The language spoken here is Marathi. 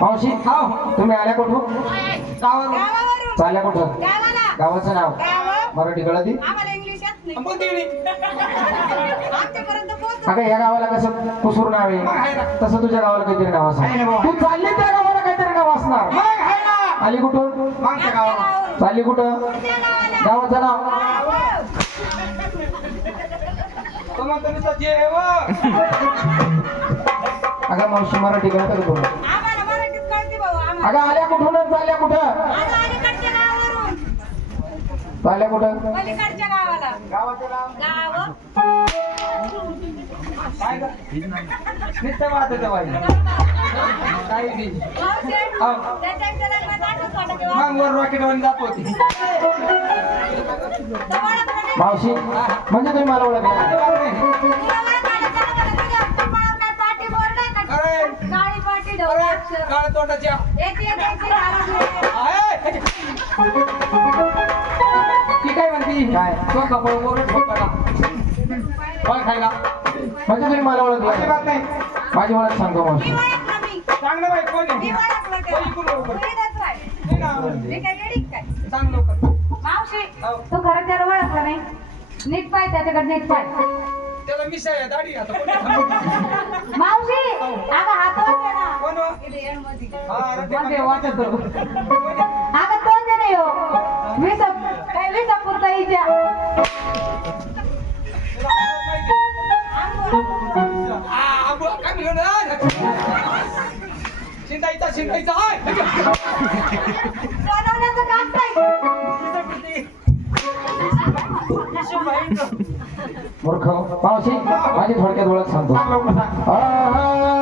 मावशी तुम्ही आल्या कुठून? गावावरून. चालल्या कुठं? गावाचं नाव? मराठी कळती? अगं या गावाला कसं कुसूर नाव आहे? तसं तुझ्या गावाला काहीतरी नाव असणार. तू चालली त्या गावाला काहीतरी नाव असणार. आली कुठून? चालली कुठं? गावाचं नाव? जेव अगं मावशी मराठी कळतं का तुला आम्हाला मराठीत कळते भाऊ आम्हाला. अगं आल्या कुठून चालल्या कुठं? अलीकडच्या गावावरून. चालल्या कुठं? पलीकडच्या गावाला. गावाचं नाव? गाव. काय ग? नुसतं वाजतं बाई काही बी मावशी, हो. त्याच्या इथं लग्नात आठवत वाटत की मग वर रॉकेट वर जात होती. तर. मावशी म्हणजे तुम्ही मला. ती काय म्हणती? काय? तो कपड फळ खायला? म्हणजे तुम्ही मला अजिबात नाही. माझी ओळख सांगतो मावशी. ना बाई कोण लवकर मावशी हो. तू खरं त्याला ओळखलं नाही नीट पाय त्याच्याकडे नीट पाय त्याला आहे दाढी आता कोणी? मावशी अगं हात वाटते ना कोण हो? इथे येणमध्ये. हा, रट्टे मध्ये मागे. वाटत कोण आहे? अगं तो जे नाही हो वीस काय वीस पुरता हिच्या तुला आवाज माहिती? आ, आबू, काय म्हणलं ना? शिंदायचा शिंदायचा आहे. बनवण्याचं काम मूर्ख मावशी माझी थोडक्यात ओळख सांगतो.